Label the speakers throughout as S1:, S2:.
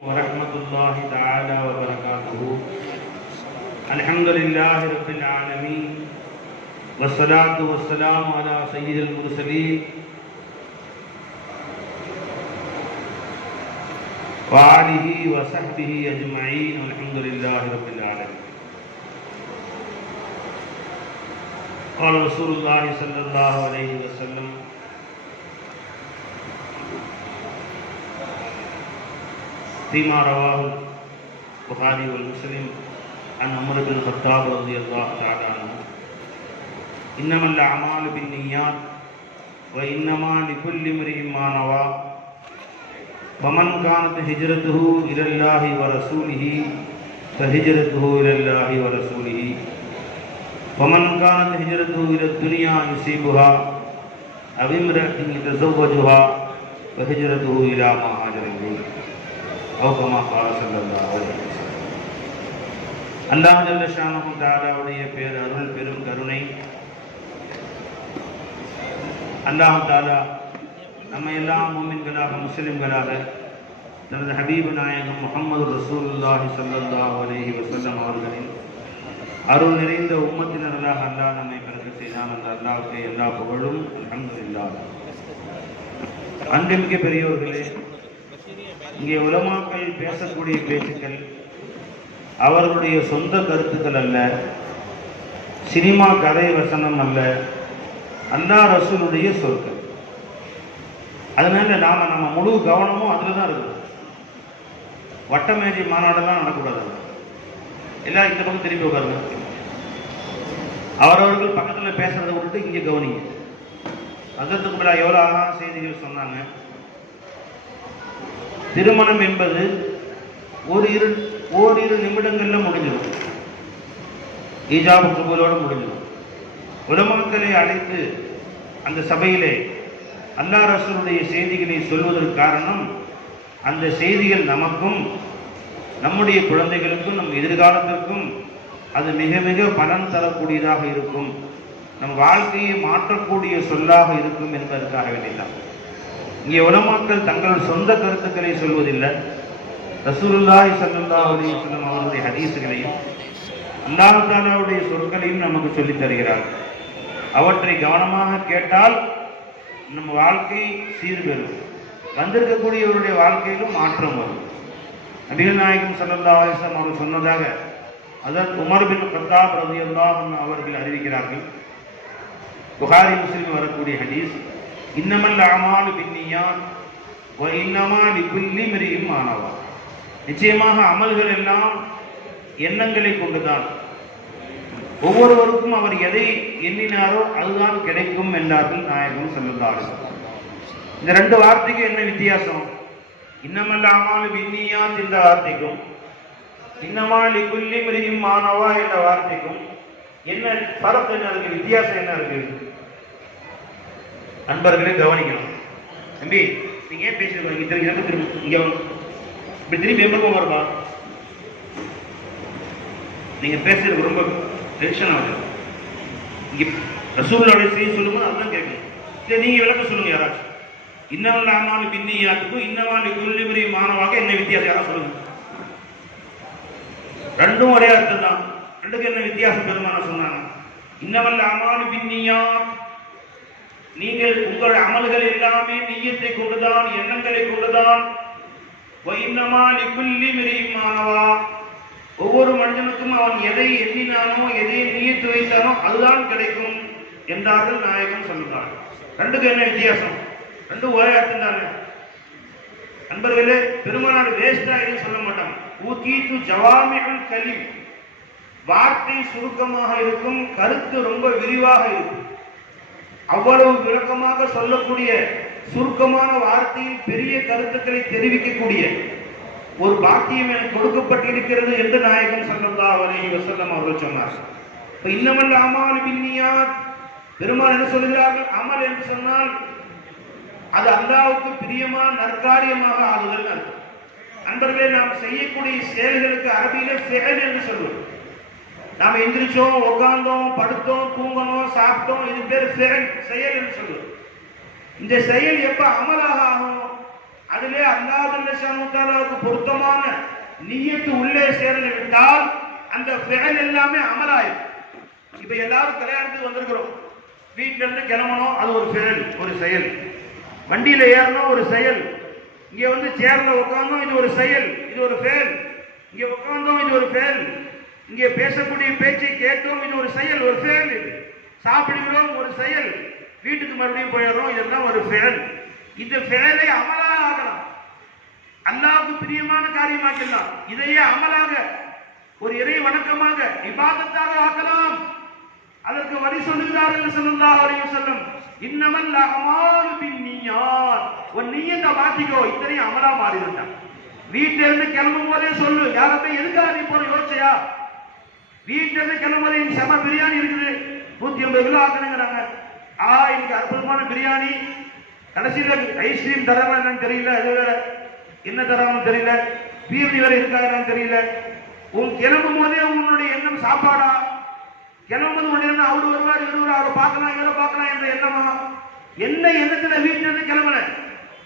S1: ورحمة الله تعالى وبركاته. الحمد لله رب العالمين. والصلاة والسلام على سيد المرسلين. وآله وصحبه أجمعين. والحمد لله رب العالمين. قال رسول الله صلى الله عليه وسلم فيما رواه البخاري والمسلم عن عمر بن الخطاب رضي الله تعالى عنه. إنما الأعمال بالنيات وإنما لكل امرئ ما نوى. ومن كانت هجرته إلى الله ورسوله فهجرته إلى الله ورسوله. ومن كانت هجرته إلى الدنيا يصيبها أو امرأة يتزوجها فهجرته إلى ما هاجر إليه. ஓகமா பாலசல்லா அல்லாஹ் தாலாவுடைய பேர் அருள் பெரும் கருணை. அல்லாஹ் தாலா நம்ம எல்லாம் மூமின்களாக முஸ்லிம்களாக தனது ஹபீபு நாயகம் முகமது ரசூல்லாஹி சல்லா அலஹி வசல்லம் அவர்களின் அருள் நிறைந்த உம்மத்தினர்களாக அல்லாஹ் நம்மை பிறகு செய்தான் அந்த அல்லாவுக்கு எல்லா புகழும் அலமது இல்லா அன்பிற்கு பெரியவர்களே இங்கே உலமாக்கள் பேசக்கூடிய பேச்சுக்கள் அவர்களுடைய சொந்த கருத்துக்கள் அல்ல சினிமா கதை வசனம் அல்ல அல்லா ரசூலுடைய சொற்கள். அதனால நாம நம்ம முழு கவனமும் அதில் தான் இருக்கும் வட்டமேஜை மாநாடெல்லாம் நடக்கூடாது எல்லாம் இந்த பக்கம் திரும்பி உட்காருங்க. அவரவர்கள் பக்கத்தில் பேசுறதை விட்டுட்டு இங்கே கவனிங்க. அதற்கு பிள்ளை எவ்வளோ அழகான செய்திகள் சொன்னாங்க. திருமணம் என்பது ஒரு இரு ஓரிரு நிமிடங்களில் முடிஞ்சிடும். ஈஜாபு கபூலோடு முடிஞ்சிடும். உலமக்களை அழைத்து அந்த சபையிலே அல்லா ரசூருடைய செய்திகளை சொல்வதற்கு காரணம் அந்த செய்திகள் நமக்கும் நம்முடைய குழந்தைகளுக்கும் நம் எதிர்காலத்திற்கும் அது மிக மிக பலன் தரக்கூடியதாக இருக்கும். நம் வாழ்க்கையை மாற்றக்கூடிய சொல்லாக இருக்கும் என்பதற்காக வேண்டியதான் இங்கே உலமாக்கள் தங்கள் சொந்த கருத்துக்களை சொல்வதில்லை. ரசூலுல்லாஹி ஸல்லல்லாஹு அலி சொல்லம் அவருடைய ஹதீஸுகளையும் அல்லாஹாலாவுடைய சொற்களையும் நமக்கு சொல்லித் தருகிறார் அவற்றை கவனமாக கேட்டால் நம்ம வாழ்க்கை சீர்பெறும். வந்திருக்கக்கூடியவருடைய வாழ்க்கையிலும் மாற்றம் வரும். நபிகள் நாயகம் சல்லா அலிஸ்லாம் அவர்கள் சொன்னதாக அதற்கு உமர் பின் கத்தாப் ரலியல்லாஹு அவர்கள் அறிவிக்கிறார்கள். புகாரி முஸ்லீம் வரக்கூடிய ஹதீஸ் இன்னமல் அமாலு பின்னியான் இன்னமா லிகுல்லி மிரியும் மாணவா. நிச்சயமாக அமல்கள் எல்லாம் எண்ணங்களை கொண்டுதான். ஒவ்வொருவருக்கும் அவர் எதை எண்ணினாரோ அதுதான் கிடைக்கும் என்றார்கள் நாயகம் செல்லுந்தார்கள் இந்த ரெண்டு வார்த்தைக்கும் என்ன வித்தியாசம்? இன்னமல்ல அமாலு பின்னியான் என்ற வார்த்தைக்கும் இன்னமா லிகுல்லி மிரியும் மாணவா என்ற வார்த்தைக்கும் என்ன பரப்பு என்ன இருக்கு? வித்தியாசம் என்ன இருக்கு? நண்பர்களே கவனிக்கணும். தம்பி நீங்க ஏன் பேசுறீங்க இத்தனை திரும்பி இங்க திரும்பி இங்க இப்படி திரும்பி எம்பக்கம் வருமா நீங்க பேசுறது ரொம்ப டென்ஷன் ஆகுது இங்க ரசூலோட செய்தி சொல்லும்போது அதுதான் கேட்கணும் சரி நீங்க விளக்கம் சொல்லுங்க யாராச்சும். இன்னவன் ஆமாலு பின்னியாத்துக்கும் இன்னவாலி குல்லிபுரி மாணவாக என்ன வித்தியாசம்? யாராவது சொல்லுங்க. ரெண்டும் ஒரே அர்த்தம் தான் ரெண்டுக்கும் என்ன வித்தியாசம்? பெருமான சொன்னாங்க இன்னவல்ல அமாலு பின்னியாத் நீங்கள் உங்கள் அமல்கள் எல்லாமே நீயத்தை கொண்டுதான் எண்ணங்களை கொண்டுதான். மாணவா. ஒவ்வொரு மனிதனுக்கும் அவன் எதை எண்ணினானோ எதை நீயத்து வைத்தானோ அதுதான் கிடைக்கும் என்றார்கள் நாயகம் சொல்லுகிறார் ரெண்டுக்கு என்ன வித்தியாசம்? ரெண்டும் ஒரே அர்த்தம் தானே. நண்பர்களே பெருமானார் வேஸ்டா எதுவும் சொல்ல மாட்டான் ஊக்கீத்து ஜவாமிகள் கலி வார்த்தை சுருக்கமாக இருக்கும் கருத்து ரொம்ப விரிவாக இருக்கும். அவ்வளவு விளக்கமாக சொல்லக்கூடிய சுருக்கமான வார்த்தையில் பெரிய கருத்துக்களை தெரிவிக்கக்கூடிய ஒரு பாக்கியம் எனக்கு கொடுக்கப்பட்டிருக்கிறது என்று நாயகன் ஸல்லல்லாஹு அலைஹி வசல்லம் அவர்கள் சொன்னார். இப்போ இன்னமல் அமால் பின்னியாத் பெருமாள் என்ன சொல்கிறார்கள்? அமல் என்று சொன்னால் அது அல்லாவுக்கு பிரியமா நற்காரியமாக ஆகுதல் அன்பர்களே நாம் செய்யக்கூடிய செயல்களுக்கு அரபியில செயல் என்று சொல்லுவோம். நாம எந்திரிச்சோம் உட்கார்ந்தோம் படுத்தோம் தூங்கணும் சாப்பிட்டோம் இது பேர் செயல் செயல் சொல்லுவோம் இந்த செயல் எப்ப அமலாக ஆகும்? அதிலே அல்லாஹ் தாலாவுக்கு பொருத்தமான நீயத்து உள்ளே சேர்ந்து விட்டால் அந்த செயல் எல்லாமே அமலாயிரும். இப்ப எல்லாரும் கல்யாணத்துக்கு வந்திருக்கிறோம். வீட்டுல இருந்து கிளம்பணும் அது ஒரு செயல் ஒரு செயல். வண்டியில ஏறணும் ஒரு செயல். இங்க வந்து சேர்ல உட்காந்தோம் இது ஒரு செயல் இது ஒரு செயல். இங்க உட்காந்தோம் இது ஒரு செயல். இங்கே பேசக்கூடிய பேச்சை கேட்டோம் இது ஒரு செயல் ஒரு செயல் இது. சாப்பிடுகிறோம் ஒரு செயல். வீட்டுக்கு மறுபடியும் போயிடுறோம் இதெல்லாம் ஒரு செயல். இந்த செயலை அமலாக ஆகலாம் அல்லாவுக்கு பிரியமான காரியமாக்கலாம். இதையே அமலாக ஒரு இறை வணக்கமாக விவாதத்தாக ஆக்கலாம். அதற்கு வழி சொல்லுகிறார்கள் சொல்லுங்களா அவரையும் சொல்லும் இன்னமல் அமால் பின் நீயார் உன் நியத்தை மாத்திக்கோ இத்தனையும் அமலா மாறிவிட்டான். வீட்டுல இருந்து கிளம்பும் போதே சொல்லு யாரப்ப எதுக்காக நீ போற யோசிச்சையா? வீட்டுல இருந்து கிளம்பும் போதே செம பிரியாணி இருக்குது. நூத்தி எண்பது கிலோ ஆக்கணுங்கிறாங்க ஆ இன்னைக்கு அற்புதமான பிரியாணி. கடைசியில் ஐஸ்கிரீம் தராங்க என்னன்னு தெரியல. அது வேற என்ன தராங்கன்னு தெரியல. பீர்னி வேற இருக்காங்கன்னு தெரியல. உன் கிளம்பும் போதே உன்னுடைய எண்ணம் சாப்பாடா? கிளம்புது உடனே அவரு வருவார் இருவர் அவரை பார்க்கலாம் இவரை பார்க்கலாம் என்ற எண்ணமா? என்ன எண்ணத்துல வீட்டிலிருந்து கிளம்பல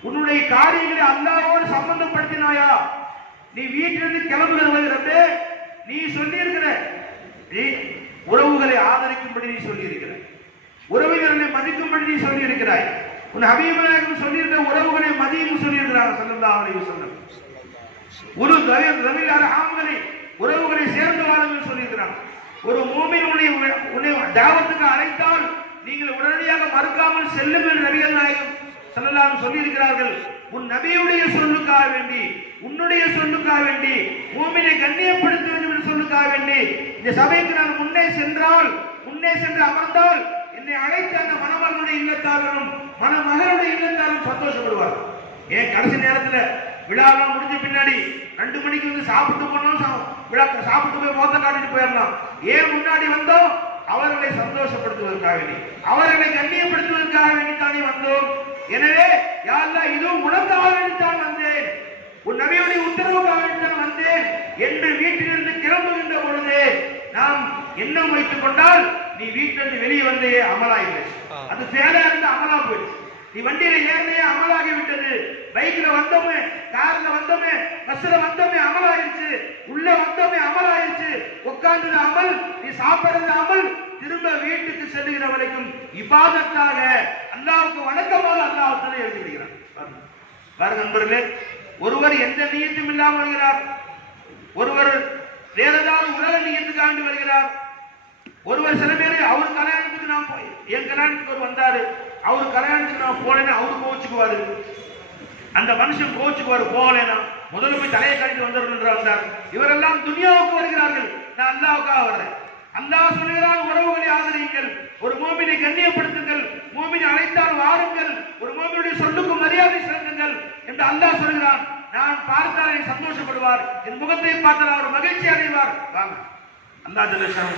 S1: உன்னுடைய காரியங்களை அல்லாவோடு சம்பந்தப்படுத்தினாயா? நீ வீட்டிலிருந்து கிளம்புகிறது ரப்பே நீ சொல்லி இருக்கிற நீ உறவுகளை ஆதரிக்கும்படி நீ சொல்லியிருக்கிறாய். இருக்கிற உறவுகளை மதிக்கும்படி நீ சொல்லியிருக்கிறாய். உன் ஹபீபநாயகம் சொல்லியிருக்கிற உறவுகளை மதியும் சொல்லியிருக்கிறார் இருக்கிறாங்க சல்லல்லாஹு அலைஹி வஸல்லம். ஒரு ரவிலான ஆண்களை உறவுகளை சேர்ந்து வாழுங்கள் சொல்லியிருக்கிறான் ஒரு மூமின் உன்னை உன்னை தாவத்துக்கு அழைத்தால் நீங்கள் உடனடியாக மறுக்காமல் செல்லும் என்று நபிகள் நாயகம் சொல்லலாம் சொல்லியிருக்கிறார்கள். உன் நபியுடைய சொல்லுக்காக வேண்டி உன்னுடைய சொல்லுக்காக வேண்டி மூமினை கண்ணியப்படுத்த வேண்டும் என்று சொல்லுக்காக வேண்டி இந்த சபைக்கு நான் முன்னே சென்றால் முன்னே சென்று அமர்ந்தால் என்னை அழைத்து அந்த மணமகனுடைய இல்லத்தாரும் மணமகனுடைய இல்லத்தாரும் சந்தோஷப்படுவார் ஏன்? கடைசி நேரத்துல விழாவெல்லாம் முடிஞ்ச பின்னாடி ரெண்டு மணிக்கு வந்து சாப்பிட்டு போனாலும் சா- விழா சாப்பிட்டு போய் மோத்த காட்டிட்டு போயிடலாம். ஏன் முன்னாடி வந்தோம்? அவர்களை சந்தோஷப்படுத்துவதற்காக வேண்டி. அவர்களை கண்ணியப்படுத்துவதற்காக வேண்டித்தானே வந்தோம். எனவே யாரெல்லாம் இதுவும் உணர்ந்தாக தான் வந்தேன். உன் நபியுடைய உத்தரவுக்காக வேண்டித்தான் வந்தேன். என்று வீட்டிலிருந்து கிளம்புகின்ற பொழுது நாம் எண்ணம் வைத்துக் கொண்டால் நீ வீட்டிலிருந்து வெளியே வந்தே அமலாயில்லை அது சேலா இருந்து அமலா போயிடுச்சு நீ வண்டியில ஏறினே அமலாகி விட்டது. பைக்ல வந்தோமே கார்ல வந்தோமே பஸ்ல வந்தோமே அமலாயிருச்சு உள்ள வந்தோமே அமலாயிருச்சு உட்கார்ந்தது அமல் நீ சாப்பிடுறது அமல். திரும்ப வீட்டுக்கு செல்லுகிற வரைக்கும் இபாதத்தாக அல்லாவுக்கு வணக்கமாக அல்லாஹ் எழுதி விடுகிறான் பாருங்க. பாருங்க நண்பர்களே ஒருவர் எந்த நீயத்தும் இல்லாமல் வருகிறார். ஒருவர் வேற ஏதாவது உலக நீயத்துக்காண்டி வருகிறார். ஒருவர் சில பேர் அவர் கல்யாணத்துக்கு நான் போய் என் கல்யாணத்துக்கு ஒரு வந்தாரு. அவர் கல்யாணத்துக்கு நான் போனேன்னு அவரு கோச்சுக்குவாரு அந்த மனுஷன் கோச்சுக்குவாரு போகலனா முதல்ல போய் தலையை கழித்து வந்துடணும் வந்தார். இவரெல்லாம் துனியாவுக்கு வருகிறார்கள். நான் அல்லாவுக்காக வர்றேன். அல்லாஹ் சொல்கிறான் உறவுகளை ஆதரியுங்கள். ஒரு மோமினை கண்ணியப்படுத்துங்கள். மோமினை அழைத்தால் வாருங்கள். ஒரு மோமினுடைய சொல்லுக்கு மரியாதை செலுத்துங்கள் என்று அல்லாஹ் சொல்கிறான் நான் பார்த்தால் சந்தோஷப்படுவார். என் முகத்தை பார்த்தால் அவர் மகிழ்ச்சி அடைவார். வாங்க. அல்லாஹ் ஜல்லஷானு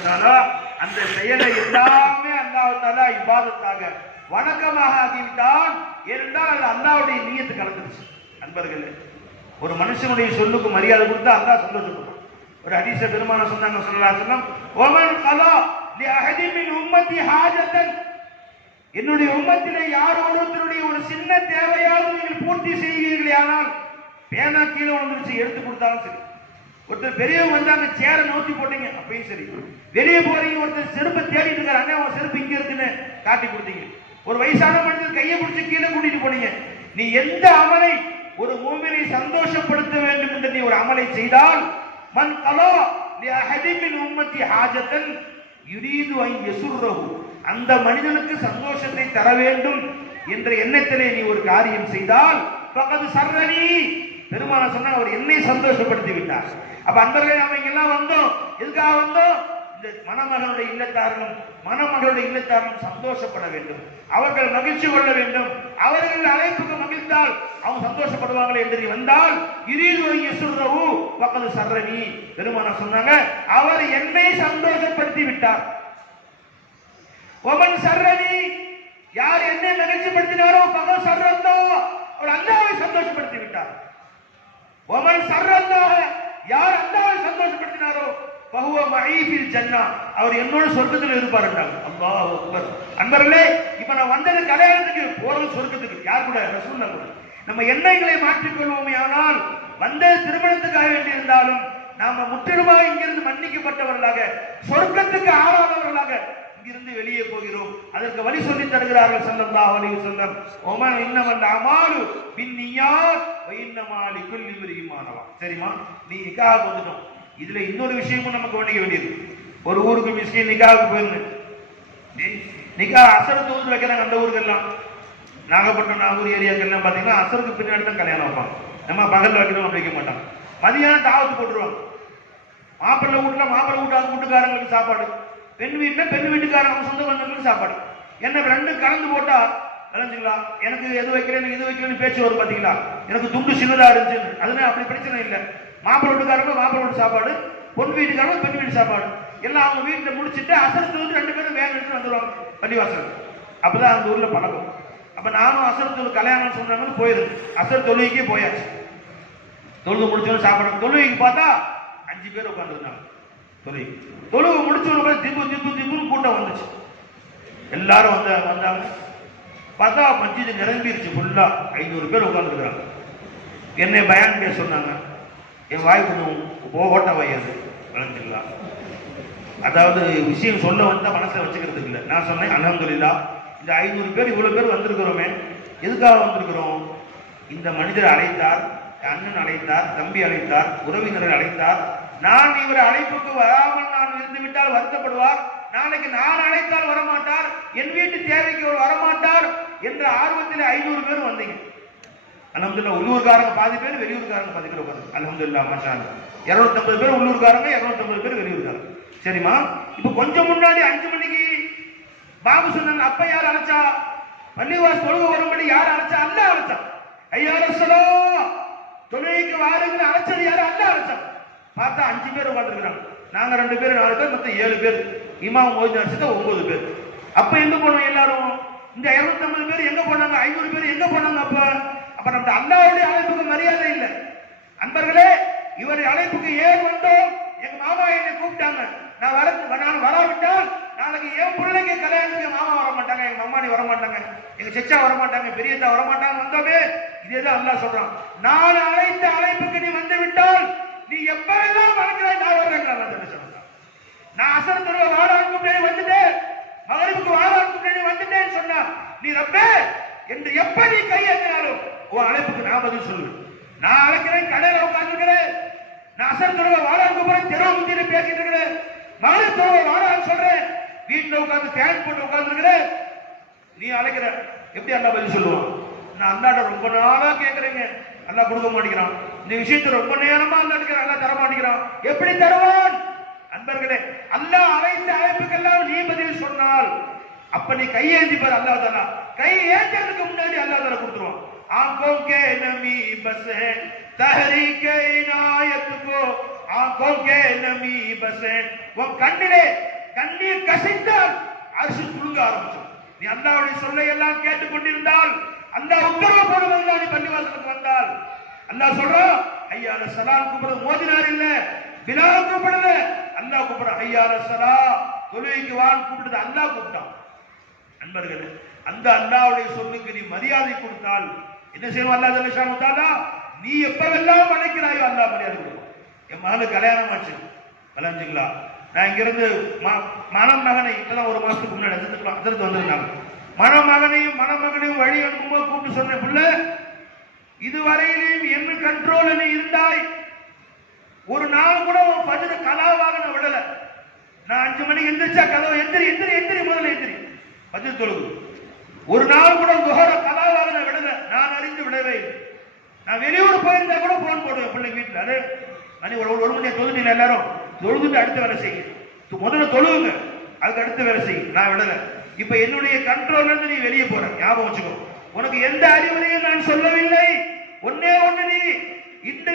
S1: அந்த செயலை எல்லாமே அல்லாஹ் தாலா வணக்கமாக ஆகிவிட்டான் ஏனென்றால் அது நீயத்து நியத்து கலந்துருச்சு அன்பர்களே ஒரு மனுஷனுடைய சொல்லுக்கு மரியாதை கொடுத்தா அல்லா சந்தோஷப்படுவான். ஒரு அதிச பெருமான சொன்னாங்க சொல்லலாம் ஒமன் கலா உம்மத்தி ஹாஜத்தன். என்னுடைய உம்மத்திலே யார் ஒருத்தருடைய ஒரு சின்ன தேவையாவது நீங்கள் பூர்த்தி செய்வீர்களே ஆனால் பேனா கீழே வந்துருச்சு எடுத்து கொடுத்தாலும் சரி. ஒருத்தர் பெரியவங்க வந்தாங்க சேரை நோக்கி போட்டீங்க அப்பயும் சரி. வெளியே போறீங்க ஒருத்தர் செருப்பை தேடிட்டு இருக்காரு. அண்ணா உன் செருப்பு இங்க இருக்குன்னு காட்டி கொடுத்தீங்க. ஒரு வயசான மனிதர் கையை பிடிச்சி கீழே கூட்டிட்டு போனீங்க. நீ எந்த அமலை ஒரு மூமினை சந்தோஷப்படுத்த வேண்டும் என்று நீ ஒரு அமலை செய்தால் மன் கலோ லி அஹதி உம்மத்தி ஹாஜத்தன் யுரீது ஐ எசுர்ரகு அந்த மனிதனுக்கு சந்தோஷத்தை தர வேண்டும் என்ற எண்ணத்திலே நீ ஒரு காரியம் செய்தால் பகது சர்ரணி பெருமான சொன்னா அவர் என்னை சந்தோஷப்படுத்தி விட்டார் அப்ப அன்பர்களே நாம இங்கெல்லாம் வந்தோம். எதுக்காக வந்தோம்? இந்த மணமகனுடைய இல்லத்தாரும் மணமகளுடைய இல்லத்தாரும் சந்தோஷப்பட வேண்டும். அவர்கள் மகிழ்ச்சி கொள்ள வேண்டும். அவர்கள் அழைப்புக்கு மகிழ்ந்தால் அவங்க சந்தோஷப்படுவாங்களே என்று வந்தால் இறுதி சொல்றவு பக்கத்து சர்ரவி. பெருமான சொன்னாங்க அவர் என்னை சந்தோஷப்படுத்தி விட்டார் ஒமன் சர்ரவி யார் என்னை மகிழ்ச்சிப்படுத்தினாரோ பகல் சர்றந்தோ அவர் அல்லாவை சந்தோஷப்படுத்தி விட்டார் ஒமன் சர்றந்தாக யார் அல்லாவை சந்தோஷப்படுத்தினாரோ பகுவ மஹீஃபில் ஜன்னா அவர் என்னோட சொர்க்கத்தில் இருப்பார் அல்லாஹ் அக்பர். அன்பர்களே இப்ப நான் வந்தது கல்யாணத்துக்கு போறது சொர்க்கத்துக்கு. யார் கூட? ரசூல்லா கூட. நம்ம எண்ணங்களை மாற்றிக்கொள்வோமே ஆனால் வந்தது திருமணத்துக்காக வேண்டியிருந்தாலும் இருந்தாலும் நாம முற்றிலுமாக இங்கிருந்து மன்னிக்கப்பட்டவர்களாக சொர்க்கத்துக்கு ஆளாதவர்களாக அங்கிருந்து வெளியே போகிறோம். அதற்கு வழி சொல்லி தருகிறார்கள் ஸல்லல்லாஹு அலைஹி வஸல்லம். ஒமா இன்னமல் அமாலு பின்னியாத் வ இன்னமாலி குல்லி மிருகிமானவா சரிம்மா? நீ நிக்காக வந்துட்டோம் இதுல இன்னொரு விஷயமும் நமக்கு கவனிக்க வேண்டியது. ஒரு ஊருக்கு மிஸ்கின் நிக்காஹுக்கு போயிருங்க. நிக்கா அசர தூது வைக்கிறாங்க அந்த ஊருக்கெல்லாம். நாகப்பட்டினம் நாகூர் ஏரியாக்கெல்லாம் பார்த்தீங்கன்னா அசருக்கு பின்னாடி தான் கல்யாணம் வைப்பாங்க. நம்ம பகல்ல வைக்கிறோம் வைக்க மாட்டாங்க. மதியானம் தாவத்து போட்டுருவாங்க. மாப்பிள்ளை வீட்டுல மாப்பிள்ளை வீட்டாங்க வீட்டுக்காரங்களுக்கு சாப்பாடு. பெண் வீட்டுல பெண் வீட்டுக்காரன் அவங்க சொந்த பந்தங்களுக்கு சாப்பாடு. என்ன ரெண்டும் கலந்து போட்டா விளைஞ்சுங்களா? எனக்கு எது வைக்கிறேன் இது வைக்கிறேன்னு பேச்சு வரும் பாத்தீங்களா? எனக்கு துண்டு சின்னதா இருந்துச்சு. அதுல அப்படி பிரச்சனை இல்லை. மாப்பிள்ளை வீட்டுக்காரங்க மாப்பிள்ளை வீட்டு சாப்பாடு பொன் வீட்டுக்காரங்க பெண் வீட்டு சாப்பாடு. எல்லாம் அவங்க வீட்டுல முடிச்சிட்டு அசரத்துல வந்து ரெண்டு பேரும் வேக எடுத்து வந்துருவாங்க பள்ளிவாசல் அப்பதான் அந்த ஊர்ல பழக்கம். அப்ப நானும் அசரத்துல கல்யாணம் சொன்னாங்கன்னு போயிருந்து அசர் தொழுகைக்கே போயாச்சு. தொழுது முடிச்சோன்னு சாப்பிட தொழுகைக்கு பார்த்தா அஞ்சு பேர் உட்காந்துருந்தாங்க தொழுகை தொழுவு முடிச்சவங்க திப்பு திப்பு திப்புன்னு கூட்டம் வந்துச்சு. எல்லாரும் வந்த வந்தாங்க. பார்த்தா மஞ்சள் நிரம்பிடுச்சு ஃபுல்லா ஐநூறு பேர் உட்காந்துருக்குறாங்க என்னை பயன் பேச சொன்னாங்க என் வாய் கொஞ்சம் ஓட்ட வாயாது வளர்ந்துடலாம் அதாவது விஷயம் சொல்ல வந்தால் மனசில் வச்சுக்கிறதுக்கு இல்லை. நான் சொன்னேன் அலமதுல்லா இந்த ஐநூறு பேர் இவ்வளோ பேர் வந்திருக்கிறோமே. எதுக்காக வந்திருக்கிறோம்? இந்த மனிதர் அழைத்தார் என் அண்ணன் அழைத்தார் தம்பி அழைத்தார் உறவினர்கள் அழைத்தார். நான் இவர் அழைப்புக்கு வராமல் நான் இருந்து விட்டால் வருத்தப்படுவார். நாளைக்கு நான் அழைத்தால் வரமாட்டார். என் வீட்டு தேவைக்கு அவர் வரமாட்டார் என்ற ஆர்வத்தில் ஐநூறு பேர் வந்தீங்க. அலமதுல்லா உள்ளூர்காரங்க பாதி பேர் வெளியூர்காரங்க பாதி பேர் உட்காந்து அலமதுல்லா மஷா இருநூத்தம்பது பேர் உள்ளூர்காரங்க இருநூத்தம்பது பேர் வெளியூர்காரங்க. சரிம்மா? இப்போ கொஞ்சம் முன்னாடி அஞ்சு மணிக்கு பாபு சொன்னாங்க அப்ப யார் அழைச்சா? பள்ளிவாஸ் தொழுக வரும்படி யார் அழைச்சா? அல்ல அழைச்சா ஐயா அரசலோ தொழுகைக்கு வாருங்கள் அழைச்சது யார்? அல்ல அழைச்சா பார்த்தா அஞ்சு பேர் உட்காந்துருக்காங்க நாங்க ரெண்டு பேர் நாலு பேர் மொத்தம் ஏழு பேர். இமாம் மோதி அடிச்சது ஒன்பது பேர். அப்ப எங்க போனோம் எல்லாரும்? இந்த இருநூத்தம்பது பேர் எங்க போனாங்க? ஐநூறு பேர் எங்க போனாங்க அப்ப? அப்ப நம்ம அல்லாவுடைய அழைப்புக்கு மரியாதை இல்லை. அன்பர்களே இவருடைய அழைப்புக்கு ஏன் வந்தோம்? எங்க மாமா என்னை கூப்பிட்டாங்க. நான் வர நான் வராவிட்டால் நாளைக்கு என் பிள்ளைங்க கல்யாணத்துக்கு என் மாமா வர மாட்டாங்க எங்க அம்மானி வர மாட்டாங்க எங்க செச்சா வர மாட்டாங்க பெரியத்தா வர மாட்டாங்க வந்தோமே இதேதான் அல்லா சொல்றான். நான் அழைத்த அழைப்புக்கு நீ வந்து விட்டால் நீ எப்பெல்லாம் மறக்கிறாய் நான் வர்றேன் நான் அசர் துருவ வாரான் கூப்பிட்டே வந்துட்டேன். மகரிப்புக்கு வாரான் கூப்பிட்டே வந்துட்டேன்னு சொன்னா நீ ரப்பே என்று எப்ப நீ கையேற்றினாலும் உன் அழைப்புக்கு நான் பதில் சொல்லுவேன். நான் அழைக்கிறேன் கடையில உட்கார்ந்துக்கிறேன் நான் அசர் துருவ வாரான் போறேன் தெருவு முந்திட்டு பேசிட்டு இருக்கிறேன். மகரி துருவ வாடான்னு சொல்றேன். வீட்டுல உட்கார்ந்து ஃபேன் போட்டு உட்கார்ந்துக்கிறேன் நீ அழைக்கிற எப்படி அண்ணா பதில் சொல்லுவான்? நான் அண்ணாட்ட ரொம்ப நாளா கேக்குறேங்க. அண்ணா கொடுக்க மாட்டேங்கிறான். இந்த விஷயத்தை ரொம்ப நேரமா அல்ல இருக்கிற நல்லா தரமாட்டேங்கிறான் எப்படி தருவான்? அன்பர்களே அல்லா அழைத்த அழைப்புக்கெல்லாம் நீ பதில் சொன்னால் அப்ப நீ கையேந்தி பாரு அல்லாஹ் தானா? கை ஏற்றதுக்கு முன்னாடி அல்லா தான கொடுத்துருவான். ஆங்கோம் கே நமி பஸ் தஹரீக இனாயத்துக்கோ ஆங்கோம் கே நமி பஸ் உன் கண்ணிலே கண்ணீர் கசிந்தால் அரசு குழுங்க ஆரம்பிச்சோம் நீ அல்லாவுடைய சொல்லை எல்லாம் கேட்டுக்கொண்டிருந்தால் அந்த உத்தரவு போடுவதால் நீ பள்ளிவாசலுக்கு வந்தால் அல்லாஹ் சொல்றான் ஐயா சலாம் கூப்பிடுறது மோதினார் இல்ல பிலால் கூப்பிடல அல்லாஹ் கூப்பிடுற ஐயா சலா தொழுகைக்கு வான் கூப்பிடுறது அல்லாஹ் கூப்பிட்டான். நண்பர்களே அந்த அல்லாவுடைய சொல்லுக்கு நீ மரியாதை கொடுத்தால் என்ன செய்வோம் அல்லா ஜல்லஷானு தாலா? நீ எப்பவெல்லாம் அழைக்கிறாயோ அல்லாஹ் மரியாதை கொடுக்கும் என் மகளுக்கு கல்யாணம் ஆச்சு. விளைஞ்சுங்களா நான் இங்கிருந்து ம- மணம் மகனை இப்பதான் ஒரு மாசத்துக்கு முன்னாடி அதிர்ந்து அதிர்ந்து வந்திருந்தாங்க. மணமகனையும் மணமகனையும் வழி அனுப்பும்போது கூப்பிட்டு சொன்ன பிள்ளை இதுவரையிலும் என்ன கண்ட்ரோல் இருந்தாய்? ஒரு நாள் கூட உன் கலாவாக நான் விடல. நான் அஞ்சு மணிக்கு எந்திரிச்சா கதவு எந்திரி எந்திரி எந்திரி முதல்ல எந்திரி. பதில் தொழுகு ஒரு நாள் கூட துகர கலாவாக நான் விடல. நான் அறிந்து விடவே நான் வெளியூர் போயிருந்தா கூட போன் போடுவேன் பிள்ளைங்க வீட்டுல. அது ஒரு ஒரு மணியை தொழுந்தீங்க எல்லாரும். தொழுதுட்டு அடுத்த வேலை செய்யும் முதல்ல தொழுவுங்க. அதுக்கு அடுத்த வேலை செய்யும் நான் விடல. இப்ப என்னுடைய கண்ட்ரோல் இருந்து நீ வெளியே போற. ஞாபகம் வச்சுக்கோ. உனக்கு எந்த அறிவுரையும் நான் சொல்லவில்லை. ஒன்னே ஒண்ணு நீ. இந்த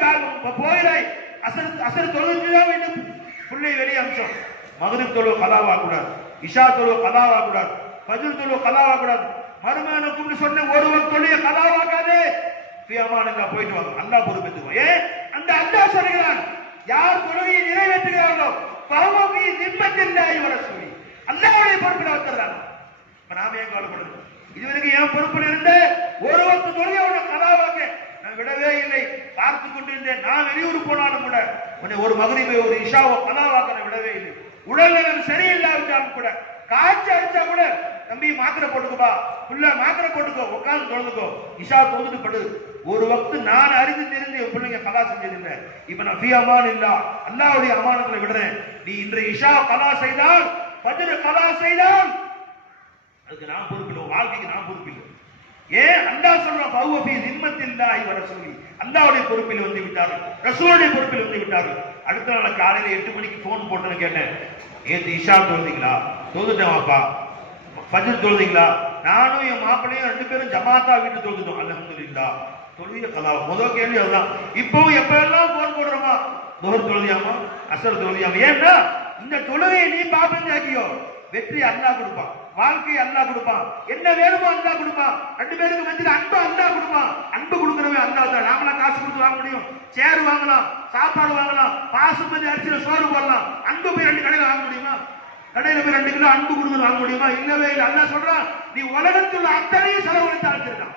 S1: கா- போயிடாய் அசர் அசர் தொழுதுதான் வேண்டும் பிள்ளை வெளியே அம்சம் மகரிப் தொழுவ கலாவா கூடாது. இஷா தொழுவ கலாவா கூடாது. பதில் தொழுவ கலாவா கூடாது. மருமான சொன்ன ஒரு வக்த் தொழிய கலாவாக்காதே பியமானங்க போயிட்டு வாங்க. அல்லா பொறுப்பேற்றுவோம் ஏன் அந்த அல்லா சொல்கிறான் யார் தொழுகையை நிறைவேற்றுகிறார்களோ பாவம் நிம்மத்தில்லாய் வர சொல்லி. அல்லாஹ்வுடைய பொறுப்பில் வந்துடுறாங்க நாம ஏன் கவலைப்படுறோம் இதுவரைக்கும் என் பொறுப்பில் இருந்து ஒரு வருத்த தொழில் உன கலாவாக்க நான் நான் விடவே இல்லை. பார்த்து கொண்டிருந்தேன். நான் வெளியூர் போனாலும் கூட உன்னை ஒரு மகரிபை ஒரு இஷாவோ கதாவாக்க நான் விடவே இல்லை. உடல்நலம் சரியில்லாவிட்டாலும் கூட காய்ச்சி அடிச்சா கூட தம்பி மாத்திரை போட்டுக்கோப்பா. புள்ள மாத்திரை போட்டுக்கோ. உட்காந்து தொழுதுக்கோ இஷா தொழுது படு. ஒரு வக்து நான் அறிந்து தெரிந்து என் பிள்ளைங்க கலா செஞ்சதில்லை இப்ப நான் ஃபி அமான் இல்லா. அல்லாவுடைய அமானத்துல விடுறேன். நீ இன்று இஷா கலா செய்தால் பதின கலா செய்தால் அதுக்கு நான் பொறுப்பு வாழ்க்கைக்கு நான் பொறுப்பில்லை. ஏன்? அல்லாஹ் சொல்ற பௌவபி நிம்மத்தில்லாஹி வர சொல்லி அல்லாஹ்வுடைய பொறுப்பில் வந்து விட்டார்கள். ரசூலுடைய பொறுப்பில் வந்து விட்டார்கள். அடுத்த நாள் காலையில எட்டு மணிக்கு ஃபோன் போட்டு கேட்டேன். ஏத்து இஷா தொழுதீங்களா? தொழுதுட்டேன் வாப்பா. ஃபஜ்ர் நானும் என் மாப்பிள்ளையும் ரெண்டு பேரும் ஜமாத்தா வீட்டு தொழுதுட்டோம். அல்ஹம்துலில்லாஹ் தொழுவிய கதா. முதல் கேள்வி அதுதான். இப்போ எப்ப எல்லாம் போன் போடுறோமா? துஹர் தொழுதியாமா? அசர் தொழுதியாமா? ஏன்னா இந்த தொழுகையை நீ பாப்பஞ்சாக்கியோ வெற்றி அண்ணா கொடுப்பான். வாழ்க்கையை அல்லாஹ் கொடுப்பான். என்ன வேணுமோ அல்லாஹ் கொடுப்பான். ரெண்டு பேருக்கு மத்தியில் அன்பு அல்லாஹ் கொடுப்பான். அன்பு கொடுக்கறவன் அல்லாஹ் தான். நாமளா காசு கொடுத்து வாங்க முடியும். சேர் வாங்கலாம் சாப்பாடு வாங்கலாம் பாசுமதி அரிசியில் சோறு போடலாம். அன்பு போய் ரெண்டு கடையில் வாங்க முடியுமா? கடையில் போய் ரெண்டு கிலோ அன்பு கொடுத்து வாங்க முடியுமா? இல்லவே இல்லை. அண்ணா சொல்றான் நீ உலகத்தில் உள்ள அத்தனையும் செலவழித்து அழைச்சிருக்கான்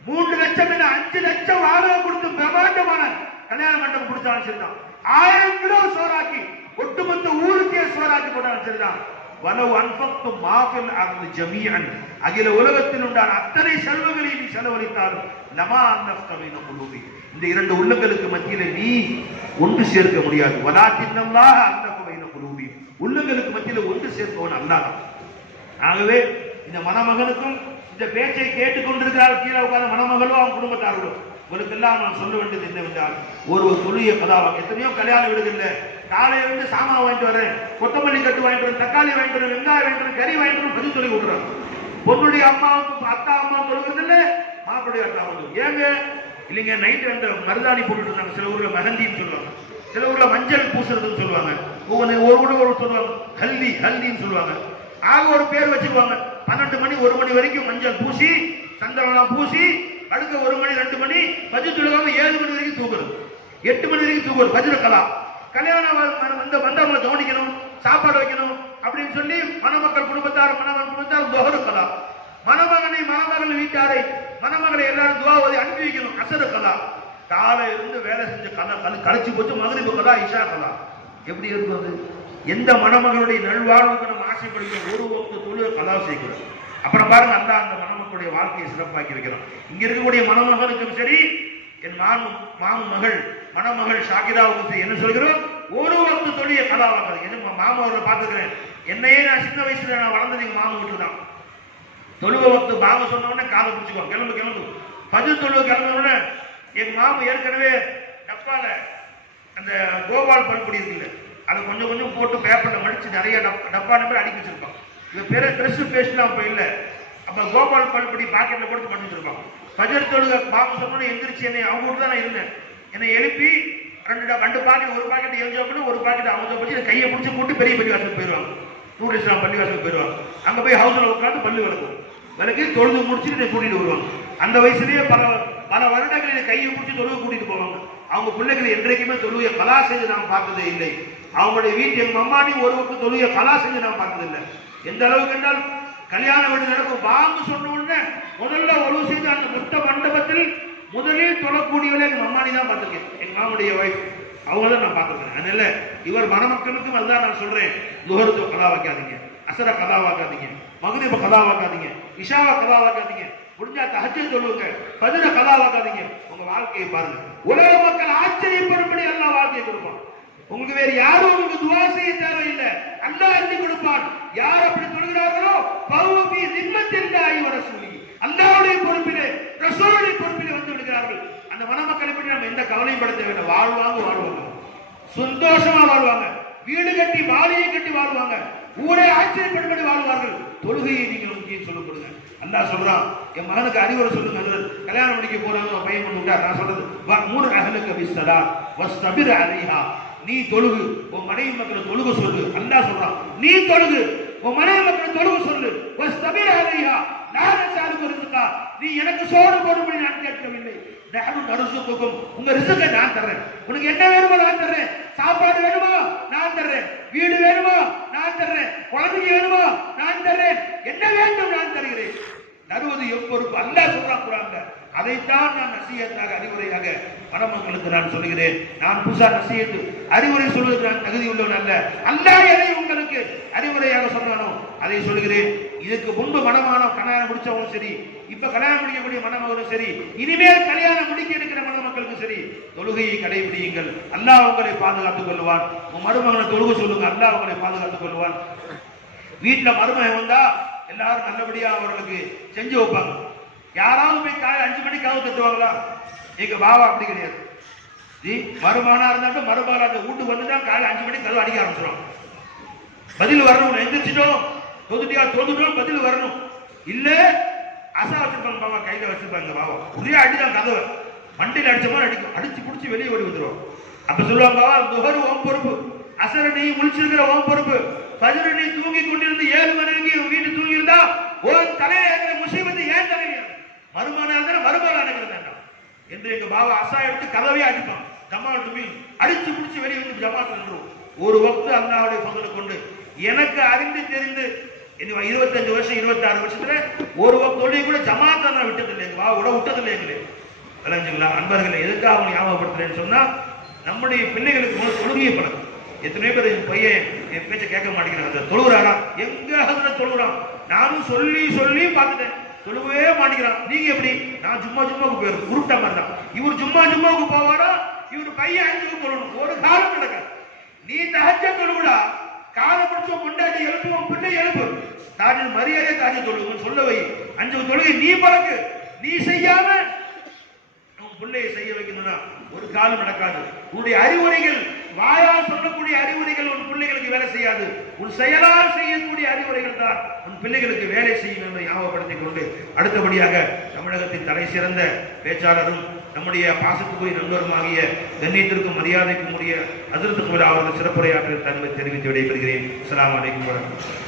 S1: மூன்று லட்சம் இல்ல அஞ்சு லட்சம் வாடகை கொடுத்து பிரமாண்டமான கல்யாண மண்டபம் கொடுத்து அழைச்சிருக்கான் ஆயிரம் கிலோ சோறாக்கி ஒட்டுமொத்த ஊருக்கே சோறாக்கி போட்டு அழைச்சிருக்கான் வலவு அன்பத்து மாஃபில் அருந்து ஜமீஅன். அகில உலகத்தில் உண்டான அத்தனை செல்வங்களையும் நீ செலவழித்தாலும் லமா அன்னஃப்தமின குலூபி. இந்த இரண்டு உள்ளங்களுக்கு மத்தியில நீ ஒன்று சேர்க்க முடியாது. வலாத்தின்னல்லாஹ அன்னஃபமைன குழுவி உள்ளங்களுக்கு மத்தியில ஒன்று சேர்ப்பவன் அல்லாதான் ஆகவே இந்த மணமகனுக்கும் இந்த பேச்சை கேட்டுக்கொண்டிருக்கிறார் கீழே உட்கார்ந்த மணமகளோ அவன் குடும்பத்தார்களோ உங்களுக்கெல்லாம் நான் சொல்ல வேண்டியது என்னவென்றால் ஒரு தொழிலிய கதாவாக எத்தனையோ கல்யாண வீடுகள்ல காலையில இருந்து சாமான் வாங்கிட்டு வரேன். கொத்தமல்லி கட்டு வாங்கிட்டு வரேன் தக்காளி வாங்கிட்டு வரேன் வெங்காயம் வாங்கிட்டு வரேன் கறி வாங்கிட்டு வரேன் பதில் சொல்லி விடுறாங்க பொண்ணுடைய அம்மாவுக்கு அத்தா அம்மா தொழுகிறது இல்லை மாப்பிடைய அத்தா வந்து ஏங்க இல்லைங்க நைட்டு அந்த மருதாணி போட்டுட்டு இருந்தாங்க. சில ஊர்ல மகந்தின்னு சொல்லுவாங்க. சில ஊர்ல மஞ்சள் பூசுறதுன்னு சொல்லுவாங்க. ஒவ்வொரு ஒரு கூட ஒரு சொல்லுவாங்க. ஹல்தி ஹல்தின்னு சொல்லுவாங்க. ஆக ஒரு பேர் வச்சிருவாங்க. பன்னெண்டு மணி ஒரு மணி வரைக்கும் மஞ்சள் பூசி சந்தனம் பூசி அடுத்த ஒரு மணி ரெண்டு மணி பஜ்ஜு சொல்லுவாங்க. ஏழு மணி வரைக்கும் தூக்குறது எட்டு மணி வரைக்கும் தூக்குறது பஜ்ர கலா கல்யாணம் வந்து வந்தவங்களை கவனிக்கணும் சாப்பாடு வைக்கணும் அப்படின்னு சொல்லி மணமக்கள் குடும்பத்தார் மணமகன் குடும்பத்தார் தொகரு மணமகனை மணமகள் வீட்டாரை மணமகளை எல்லாரும் துவாவதி அனுப்பி வைக்கணும் அசருக்கலாம் காலை இருந்து வேலை செஞ்சு கலா கல கழிச்சு போச்சு மகரிபு கலா இஷா கலா. எப்படி இருக்கும் அது? எந்த மணமகளுடைய நல்வாழ்வுக்கு நம்ம ஆசைப்படுகிற ஒரு ஒருத்த தொழில் கலா செய்யக்கூடாது அப்புறம் பாருங்க அந்த அந்த மணமக்களுடைய வாழ்க்கையை சிறப்பாக்கி வைக்கிறோம். இங்க இருக்கக்கூடிய மணமகனுக்கும் சரி என் மாமு மாமு மகள் மணமகள் ஷாகிதாவுக்கும் சரி என்ன சொல்கிறோம்? ஒரு ஒருத்த தொழிய கலாவாக்காது என்ன மாமா அவரை பார்த்துக்கிறேன். என்னையே நான் சின்ன வயசுல நான் வளர்ந்தது எங்க மாமு வீட்டுல தான். தொழுவ வக்து பாவ சொன்னவொடனே காதை காலை பிடிச்சுக்கோ கிளம்பு கிளம்பு. பதில் தொழுவ கிளம்புனோடனே எங்க மாமு ஏற்கனவே டப்பால அந்த கோபால் பல்பொடி இருக்குல்ல அதை கொஞ்சம் கொஞ்சம் போட்டு பேப்பர்ல மடிச்சு நிறைய டப்- டப்பா நம்பர் அடிக்க வச்சிருப்பான். இவ பெரிய பெருசு பேஸ்ட்லாம் அப்ப இல்ல. அப்ப கோபால் பண்புடி பாக்கெட்ல போட்டு பண்ணி வச்சிருப்பான். பஜர் தொழுக பாம்பு சொன்னோன்னு எந்திரிச்சு என்னை அவங்க வீட்டுல தான் நான் இருந்தேன். என்னை எழுப்பி ரெண்டு ரெண்டு பாக்கெட் ஒரு பாக்கெட் எரிஞ்சா ஒரு பாக்கெட் அவங்க பிடிச்சி கையை பிடிச்சி போட்டு பெரிய பள்ளி வாசல் போயிடுவாங்க. நூறு இஸ்லாம் பள்ளி வாசலுக்கு போயிடுவாங்க. அங்கே போய் ஹவுஸில் உட்காந்து பள்ளி விளக்கும். விளக்கி தொழுது முடிச்சுட்டு என்னை கூட்டிட்டு வருவாங்க. அந்த வயசுலேயே பல பல வருடங்களில் கையை பிடிச்சி தொழுவு கூட்டிட்டு போவாங்க. அவங்க பிள்ளைகள் என்றைக்குமே தொழுவைய கலா செஞ்சு நாம் பார்த்ததே இல்லை. அவங்களுடைய வீட்டு எங்கள் அம்மாடி ஒருவருக்கு பக்கம் கலா செஞ்சு நாம் பார்த்தது இல்லை. எந்த அளவுக்கு என்றால் கல்யாண வீடு நடக்கும் பாம்பு சொன்ன உடனே முதல்ல ஒழுவு செய்து முதலில் தொழக்கூடியவளை எங்கள் அம்மானி தான் பார்த்துருக்கேன். எங்கள் மாமுடைய வைஃப் அவங்க தான் நான் பார்த்துருக்கேன். அதனால இவர் மணமக்களுக்கும் அதுதான் நான் சொல்கிறேன் லுகரத்து கதா வைக்காதீங்க. அசர கதா வாக்காதீங்க. மகரிப கதா வாக்காதீங்க. இஷாவா கதா வாக்காதீங்க. முடிஞ்சா தகச்சு சொல்லுங்க. பதின கதா வாக்காதீங்க. உங்க வாழ்க்கையை பாருங்க. உலக மக்கள் ஆச்சரியப்படும்படி எல்லாம் வாழ்க்கையை கொடுப்பான். உங்களுக்கு வேற யாரும் உங்களுக்கு துவா செய்ய தேவையில்லை. அல்லாஹ் எழுதி கொடுப்பான். யார் அப்படி சொல்கிறார்களோ பௌவபி நிம்மத்தின் தாய் வர சொல்லி அல்லாவுடைய பொறுப்பிலே ரசூலுடைய பொறுப்பில் வந்து விடுகிறார்கள். அந்த மணமக்களை பற்றி நம்ம எந்த கவலையும் படுத்த தேவையில்லை வாழ்வாங்க வாழ்வாங்க. சந்தோஷமா வாழ்வாங்க. வீடு கட்டி வாழையை கட்டி வாழ்வாங்க. ஊரே ஆச்சரியப்படும்படி வாழ்வார்கள். தொழுகையை நீங்கள் முக்கியம் சொல்லப்படுங்க கொடுங்க. சொல்றான் என் மகனுக்கு அறிவுரை சொல்லுங்க ஹஜ்ரத். கல்யாணம் முடிக்க போறாங்க பையன் பண்ணி நான் சொல்றது மூணு அகலுக்கு பிஸ்ஸலா வஸ்தபிர அலைஹா. நீ தொழுகு உன் மனைவி மக்களை தொழுக சொல்லு. அல்லாஹ் சொல்றான் நீ தொழுகு உன் மனைவி மக்களை தொழுக சொல்லு. வஸ்தபிர அலைஹா. நான் சாருக்கு ரிசுகா நீ எனக்கு சோறு போடும்படி நான் கேட்கவில்லை. நஹனு நர்சுக்குக்கும் உங்க ரிசுக்கை நான் தர்றேன். உனக்கு என்ன வேணுமோ நான் தர்றேன். சாப்பாடு வேணுமா? நான் தர்றேன். வீடு வேணுமா? நான் தர்றேன். குழந்தைங்க வேணுமா? நான் தர்றேன். என்ன வேண்டும் நான் தருகிறேன். தருவது எப்பொறுப்பு அல்ல சொல்றான் அதைத்தான் நான் நசியத்தாக அறிவுரையாக மணமக்களுக்கு நான் சொல்கிறேன் நான் புதுசா நசியத்து அறிவுரை சொல்வதற்கு நான் தகுதி உள்ளவன் அல்ல. அல்லாஹ் எதை உங்களுக்கு அறிவுரையாக சொன்னானோ அதை சொல்கிறேன் இதுக்கு முன்பு மனமானம் கல்யாணம் முடிச்சவங்களும் சரி இப்ப கல்யாணம் முடிக்கக்கூடிய மணமகளும் சரி இனிமேல் கல்யாணம் முடிக்க இருக்கிற மணமக்களுக்கும் சரி தொழுகையை கடைபிடியுங்கள். அல்லாஹ் உங்களை பாதுகாத்துக் கொள்வான் உன் மருமகனை தொழுகை சொல்லுங்க அல்லாஹ் உங்களை பாதுகாத்துக் கொள்வான் வீட்டுல மருமகன் வந்தா எல்லாரும் நல்லபடியா அவர்களுக்கு செஞ்சு வைப்பாங்க. யாராவது போய் காலை அஞ்சு மணிக்கு கதவு தட்டுவாங்களா எங்க பாவா அப்படி கிடையாது. நீ மறுமானா இருந்தாலும் மருமகளா அந்த வீட்டுக்கு வந்து தான் காலை அஞ்சு மணிக்கு கதவு அடிக்க ஆரம்பிச்சிடும் பதில் வரணும். எந்திரிச்சிட்டோம். தொகுதியா தொகுதிட்டோம் பதில் வரணும். இல்ல அசா வச்சிருப்பாங்க பாவா கையில வச்சிருப்பாங்க பாவா. ஒரே அடிதான் கதவை. மண்டியில் அடிச்ச மாதிரி அடிக்கும். அடிச்சு பிடிச்சி வெளியே ஓடி வந்துரும். அப்ப சொல்லுவாங்க பாவா துஹர் ஓம் பொறுப்பு. அசர நீ முழிச்சிருக்கிற ஓம் பொறுப்பு. பதில் நீ தூங்கி கொண்டிருந்து ஏழு மணி வரைக்கும் வீட்டு தூங்கி இருந்தா ஓ தலையில இருக்கிற முசீபத்து ஏன் தலைவர் வருமானம் இருந்தா மருமகளா வேண்டாம். என்று எங்க பாபா அசா எடுத்து கதவே அடிப்பான். ஜமால் டுமி அடிச்சு பிடிச்சி வெளியே வந்து ஜமாத் நின்றும் ஒரு வக்து அல்லாவுடைய பங்கனை கொண்டு எனக்கு அறிந்து தெரிந்து இருபத்தஞ்சு வருஷம் இருபத்தாறு வருஷத்துல ஒரு தொழில் கூட ஜமாத்தை நான் விட்டதில்லை. எங்க வா விட விட்டதில்லை எங்களே. விளைஞ்சுங்களா அன்பர்களை எதுக்காக அவங்க ஞாபகப்படுத்துறேன்னு சொன்னா நம்முடைய பிள்ளைகளுக்கு முதல்ல தொழுகையை பழக்கம். எத்தனை பேர் என் பையன் என் பேச்சை கேட்க மாட்டேங்கிறான். அந்த எங்க தொழுகிறான்? நானும் சொல்லி சொல்லி பார்த்துட்டேன். சொல்லவே மாட்டேங்கிறான். நீங்க எப்படி? நான் சும்மா சும்மாவுக்கு போயிரு உருட்டா மாதிரி தான் இவர் சும்மா சும்மாவுக்கு போவாரா இவர் பையன் அஞ்சுக்கு போகணும் ஒரு காலம் நடக்காது. நீ தகச்ச தொழுவிடா. காலை பிடிச்ச பொண்டாட்டி எழுப்புவோம் பிள்ளை எழுப்பு. தாஜின் மரியாதை தாஜி தொழுவுன்னு சொல்ல வை. அஞ்சு தொழுகை நீ பழக்கு. நீ செய்யாம பிள்ளையை செய்ய வைக்கணும்னா ஒரு காலம் நடக்காது. உன்னுடைய அறிவுரைகள் வாயால் சொல்லக்கூடிய அறிவுரைகள் உன் பிள்ளைகளுக்கு வேலை செய்யாது. உன் செயலால் செய்யக்கூடிய அறிவுரைகள் தான் உன் பிள்ளைகளுக்கு வேலை செய்யும் என்று ஞாபகப்படுத்திக் கொண்டு அடுத்தபடியாக தமிழகத்தின் தலை சிறந்த பேச்சாளரும் நம்முடைய பாசத்துக்குரிய நண்பருமாகிய கண்ணியத்திற்கும் மரியாதைக்கும் உரிய அதிர்த்து அவர்கள் சிறப்புரையாற்ற தன்மை தெரிவித்து விடைபெறுகிறேன். அஸ்லாம் வலைக்கம் வரஹ்மத்துல்லாஹி